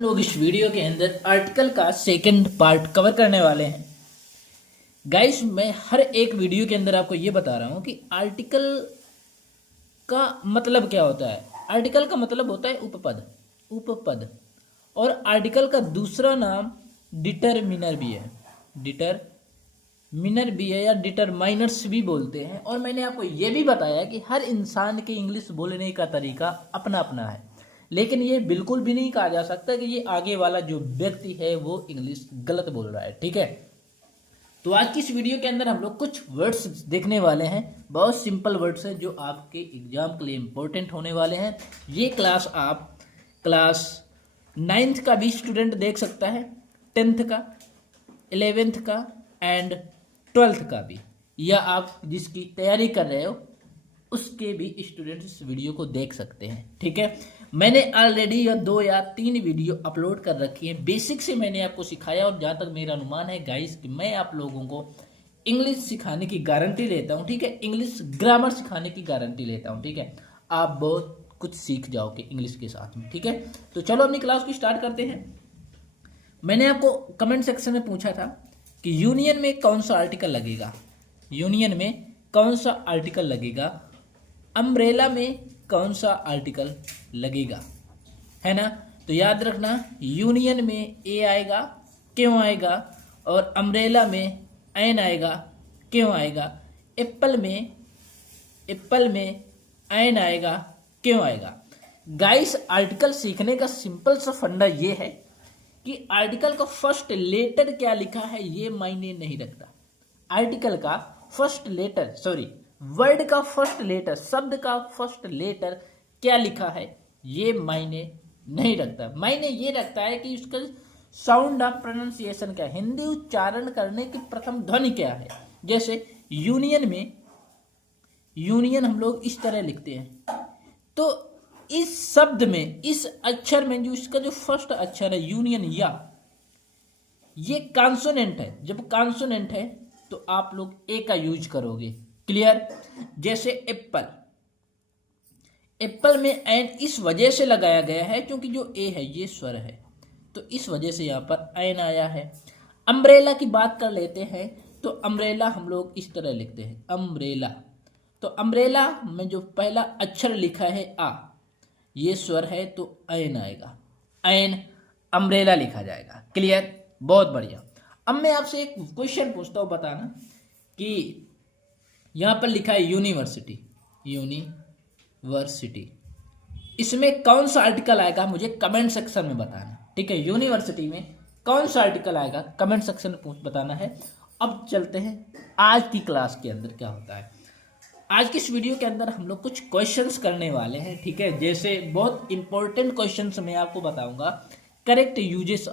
लोग इस वीडियो के अंदर आर्टिकल का सेकंड पार्ट कवर करने वाले हैं। गाइस, मैं हर एक वीडियो के अंदर आपको ये बता रहा हूँ कि आर्टिकल का मतलब क्या होता है। आर्टिकल का मतलब होता है उपपद। उपपद और आर्टिकल का दूसरा नाम डिटरमिनर भी है। डिटरमिनर भी है या डिटरमाइनर्स भी बोलते हैं। और मैंने आपको ये भी बताया कि हर इंसान के इंग्लिश बोलने का तरीका अपना अपना है, लेकिन ये बिल्कुल भी नहीं कहा जा सकता कि ये आगे वाला जो व्यक्ति है वो इंग्लिश गलत बोल रहा है। ठीक है, तो आज की इस वीडियो के अंदर हम लोग कुछ वर्ड्स देखने वाले हैं। बहुत सिंपल वर्ड्स हैं जो आपके एग्जाम के लिए इंपॉर्टेंट होने वाले हैं। ये क्लास आप क्लास 9th का भी स्टूडेंट देख सकता है, 10th का, 11th का एंड 12th का भी, या आप जिसकी तैयारी कर रहे हो उसके भी स्टूडेंट इस वीडियो को देख सकते हैं। ठीक है, मैंने ऑलरेडी 2 या 3 वीडियो अपलोड कर रखी है। बेसिक से मैंने आपको सिखाया और जहाँ तक मेरा अनुमान है गाइस कि मैं आप लोगों को इंग्लिश सिखाने की गारंटी लेता हूँ। ठीक है, इंग्लिश ग्रामर सिखाने की गारंटी लेता हूँ। ठीक है, आप बहुत कुछ सीख जाओगे इंग्लिश के साथ में। ठीक है, तो चलो अपनी क्लास को स्टार्ट करते हैं। मैंने आपको कमेंट सेक्शन में पूछा था कि यूनियन में कौन सा आर्टिकल लगेगा। यूनियन में कौन सा आर्टिकल लगेगा, अम्ब्रेला में कौन सा आर्टिकल लगेगा, है ना। तो याद रखना, यूनियन में ए आएगा, क्यों आएगा, और अम्ब्रेला में एन आएगा, क्यों आएगा। एप्पल में एन आएगा, क्यों आएगा। गाइस, आर्टिकल सीखने का सिंपल सा फंडा ये है कि आर्टिकल का फर्स्ट लेटर क्या लिखा है ये मायने नहीं रखता। आर्टिकल का फर्स्ट लेटर, वर्ड का फर्स्ट लेटर, शब्द का फर्स्ट लेटर क्या लिखा है ये मायने नहीं रखता। मायने ये रखता है कि उसका साउंड ऑफ प्रोनाउंसिएशन क्या है, हिंदी उच्चारण करने की प्रथम ध्वनि क्या है। जैसे यूनियन में, यूनियन हम लोग इस तरह लिखते हैं, तो इस शब्द में, इस अक्षर में जो इसका जो फर्स्ट अक्षर है यूनियन, या ये कॉन्सोनेंट है। जब कॉन्सोनेंट है तो आप लोग ए का यूज करोगे। क्लियर। जैसे एप्पल, एप्पल में एन इस वजह से लगाया गया है क्योंकि जो ए है ये स्वर है, तो इस वजह से यहाँ पर एन आया है। अम्ब्रेला की बात कर लेते हैं, तो अम्ब्रेला हम लोग इस तरह लिखते हैं, अम्ब्रेला। तो अम्ब्रेला में जो पहला अक्षर लिखा है आ, ये स्वर है तो एन आएगा, एन अम्ब्रेला लिखा जाएगा। क्लियर, बहुत बढ़िया। अब मैं आपसे एक क्वेश्चन पूछता हूँ, बताना कि यहाँ पर लिखा है यूनिवर्सिटी, यूनिवर्सिटी, इसमें कौन सा आर्टिकल आएगा मुझे कमेंट सेक्शन में बताना। ठीक है, यूनिवर्सिटी में कौन सा आर्टिकल आएगा कमेंट सेक्शन में बताना है। अब चलते हैं आज की क्लास के अंदर क्या होता है। आज की इस वीडियो के अंदर हम लोग कुछ क्वेश्चंस करने वाले हैं। ठीक है, जैसे बहुत इंपॉर्टेंट क्वेश्चंस मैं आपको बताऊंगा। Correct use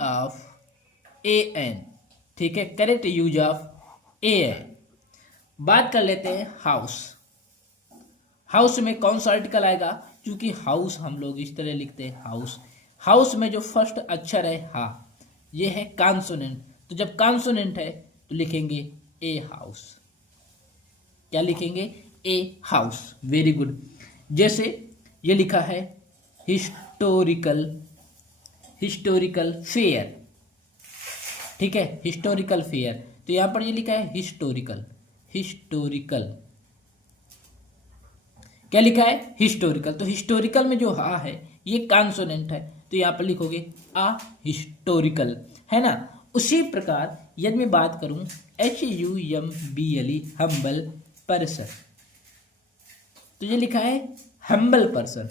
of a an. ठीक है, correct use of a an. बात कर लेते हैं हाउस। हाउस में कौन सा आर्टिकल आएगा, क्योंकि हाउस हम लोग इस तरह लिखते हैं, हाउस। हाउस में जो फर्स्ट अक्षर है हा, ये है कॉन्सोनेंट, तो जब कॉन्सोनेंट है तो लिखेंगे ए हाउस। क्या लिखेंगे, ए हाउस। Very good. जैसे ये लिखा है हिस्टोरिकल फेयर। ठीक है, हिस्टोरिकल फेयर, तो यहां पर ये लिखा है हिस्टोरिकल। क्या लिखा है, हिस्टोरिकल। तो हिस्टोरिकल में जो हा है ये कॉन्सोनेंट है, तो यहां पर लिखोगे आ हिस्टोरिकल, है ना। उसी प्रकार यदि मैं बात करूं HUMBLE, हम्बल पर्सन, तो ये लिखा है हम्बल पर्सन।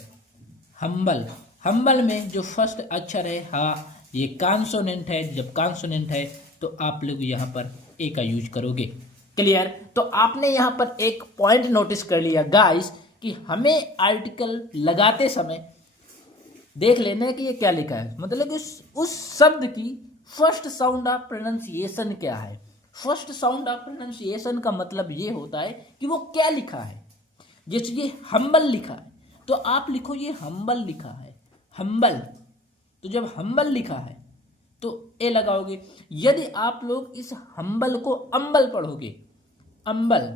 हम्बल में जो फर्स्ट अक्षर है हा, ये कॉन्सोनेंट है। जब कॉन्सोनेंट है तो आप लोग यहाँ पर ए का यूज करोगे। क्लियर। तो आपने यहाँ पर एक पॉइंट नोटिस कर लिया गाइस कि हमें आर्टिकल लगाते समय देख लेना है कि ये क्या लिखा है, मतलब कि उस शब्द की फर्स्ट साउंड ऑफ प्रोनाउंसिएशन क्या है। फर्स्ट साउंड ऑफ प्रोनाउंसिएशन का मतलब ये होता है कि वो क्या लिखा है। जैसे ये हम्बल लिखा है तो आप लिखो ये हम्बल लिखा है, हम्बल। तो जब हम्बल लिखा है तो ए लगाओगे। यदि आप लोग इस हम्बल को अम्बल पढ़ोगे, अम्बल,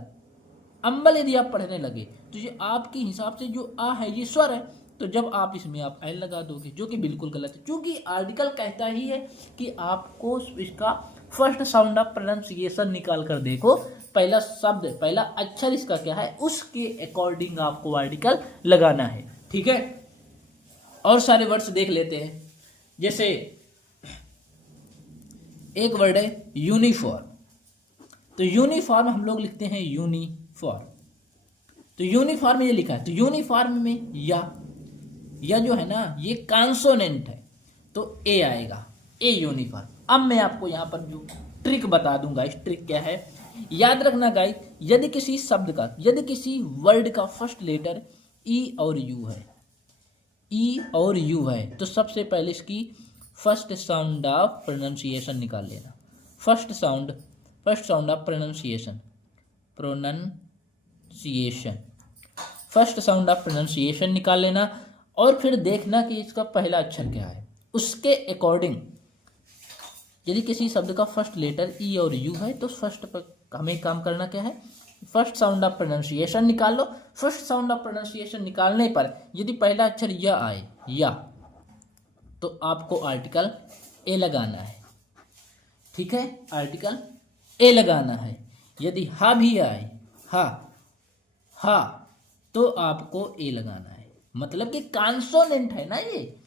अम्बल यदि आप पढ़ने लगे तो ये आपके हिसाब से जो आ है ये स्वर है, तो जब आप इसमें आप एल लगा दोगे, जो कि बिल्कुल गलत है, क्योंकि आर्टिकल कहता ही है कि आपको इसका फर्स्ट साउंड ऑफ प्रोनाउंसिएशन निकाल कर देखो, पहला शब्द पहला अक्षर इसका क्या है उसके अकॉर्डिंग आपको आर्टिकल लगाना है। ठीक है, और सारे वर्ड्स देख लेते हैं। जैसे एक वर्ड है यूनिफॉर्म, तो यूनिफॉर्म हम लोग लिखते हैं यूनिफॉर्म, तो यूनिफॉर्म ये लिखा है, तो यूनिफॉर्म में या जो है ना ये कॉन्सोनेंट है तो ए आएगा, ए यूनिफॉर्म। अब मैं आपको यहाँ पर जो ट्रिक बता दूंगा, इस ट्रिक क्या है याद रखना गाइस, यदि किसी शब्द का यदि किसी वर्ड का फर्स्ट लेटर ई और यू है, ई और यू है, तो सबसे पहले इसकी फर्स्ट साउंड ऑफ प्रोनाउंसिएशन निकाल लेना। First sound of pronunciation first sound of pronunciation निकाल लेना, और फिर देखना कि इसका पहला अक्षर क्या है, उसके अकॉर्डिंग यदि किसी शब्द का फर्स्ट लेटर ई और यू है तो फर्स्ट पर हमें काम करना क्या है, फर्स्ट साउंड ऑफ प्रोनाउंसिएशन निकाल लो। फर्स्ट साउंड ऑफ प्रोनाउंसिएशन निकालने पर यदि पहला अक्षर या आए या, तो आपको आर्टिकल ए लगाना है। ठीक है, आर्टिकल ए लगाना है। यदि हा भी आए हा तो आपको ए लगाना है, मतलब कि कॉन्सोनेंट है ना ये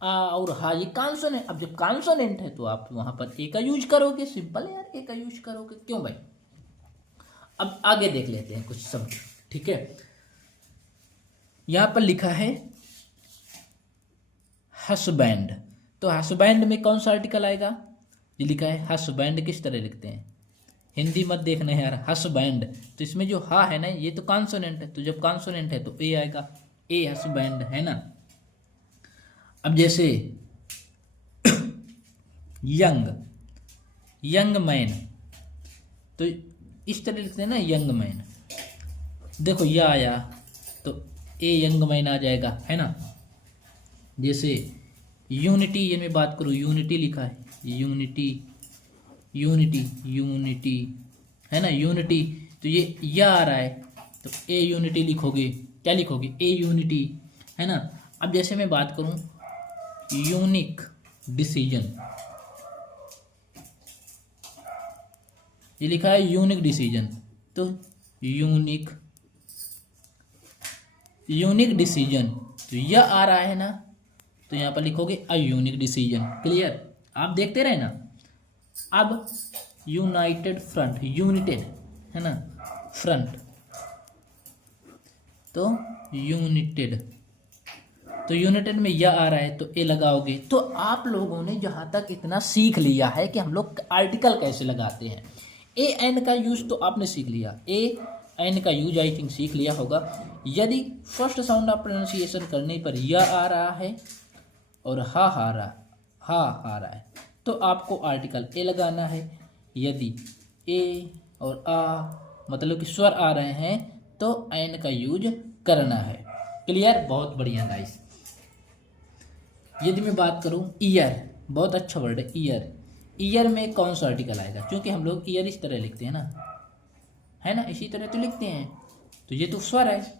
आ और हा, ये कॉन्सोनेंट। अब जब कॉन्सोनेंट है तो आप वहां पर ए का यूज करोगे, सिंपल है यार, ए का यूज करोगे, क्यों भाई। अब आगे देख लेते हैं कुछ शब्द। ठीक है, यहां पर लिखा है हसबैंड, तो हसबैंड में कौन सा आर्टिकल आएगा, ये लिखा है हसबैंड, किस तरह लिखते हैं, हिंदी मत देखना है यार, हसबैंड, तो इसमें जो हा है ना ये तो कॉन्सोनेंट है, तो जब कॉन्सोनेंट है तो ए आएगा, ए हसबैंड, है ना। अब जैसे यंग मैन, तो इस तरह लिखते हैं ना यंग मैन, देखो यह आया तो ए यंग मैन आ जाएगा, है ना। जैसे यूनिटी, ये मैं बात करूँ, यूनिटी लिखा है, यूनिटी है ना, यूनिटी, तो ये या आ रहा है तो ए यूनिटी लिखोगे, क्या लिखोगे, ए यूनिटी, है ना। अब जैसे मैं बात करूँ यूनिक डिसीजन, ये लिखा है यूनिक डिसीजन, तो यूनिक डिसीजन, तो यह आ रहा है ना, तो यहाँ पर लिखोगे अ यूनिक डिसीजन। क्लियर, आप देखते रहे ना। अब यूनाइटेड फ्रंट, यूनिटेड है ना, फ्रंट, तो यूनाइटेड में यह आ रहा है तो ए लगाओगे। तो आप लोगों ने जहां तक इतना सीख लिया है कि हम लोग आर्टिकल कैसे लगाते हैं, ए एन का यूज तो आपने सीख लिया, ए एन का यूज आई थिंक सीख लिया होगा। यदि फर्स्ट साउंड ऑफ प्रोनाउंसिएशन करने पर यह आ रहा है और हा आ रहा है तो आपको आर्टिकल ए लगाना है। यदि ए और आ मतलब कि स्वर आ रहे हैं तो एन का यूज करना है। क्लियर, बहुत बढ़िया गाइस। यदि मैं बात करूं ईयर, बहुत अच्छा वर्ड है ईयर, ईयर में कौन सा आर्टिकल आएगा, क्योंकि हम लोग ईयर इस तरह लिखते हैं ना, है ना, इसी तरह तो लिखते हैं, तो ये तो स्वर है,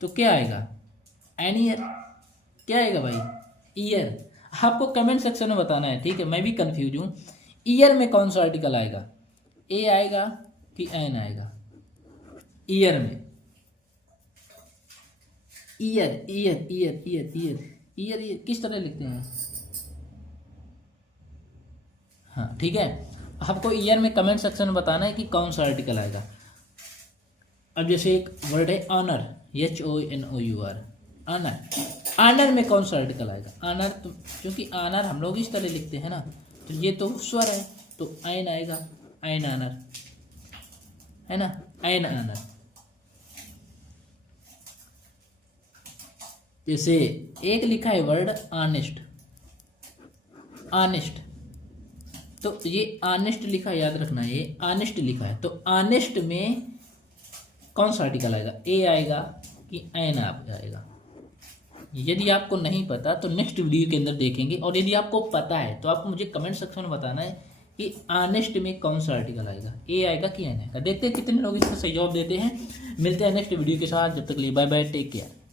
तो क्या आएगा, एन ईयर, क्या आएगा भाई, ईयर। आपको कमेंट सेक्शन में बताना है, ठीक है, मैं भी कंफ्यूज हूँ। ईयर में कौन सा आर्टिकल आएगा, ए आएगा कि एन आएगा, ईयर में, year year year year year year year किस तरह लिखते हैं, हाँ ठीक है। आपको ईयर में कमेंट सेक्शन में बताना है कि कौन सा आर्टिकल आएगा। अब जैसे एक वर्ड है ऑनर, HONOUR, ऑनर, ऑनर में कौन सा आर्टिकल आएगा, ऑनर, तो क्योंकि ऑनर हम लोग इस तरह लिखते हैं ना, तो ये तो स्वर है तो एन आएगा, एन ऑनर, है ना, एन ऑनर। जैसे एक लिखा है वर्ड ऑनेस्ट, ऑनेस्ट, तो ये ऑनेस्ट लिखा है, याद रखना ये ऑनेस्ट लिखा है, तो ऑनेस्ट में कौन सा आर्टिकल आएगा, ए आएगा कि एन आएगा। यदि आपको नहीं पता तो नेक्स्ट वीडियो के अंदर देखेंगे, और यदि आपको पता है तो आपको मुझे कमेंट सेक्शन में बताना है कि ऑनेस्ट में कौन सा आर्टिकल आएगा, ए आएगा कि एन आएगा। देखते हैं कितने लोग इसका सही जवाब देते हैं। मिलते हैं नेक्स्ट वीडियो के साथ, जब तक के लिए बाय बाय, टेक केयर।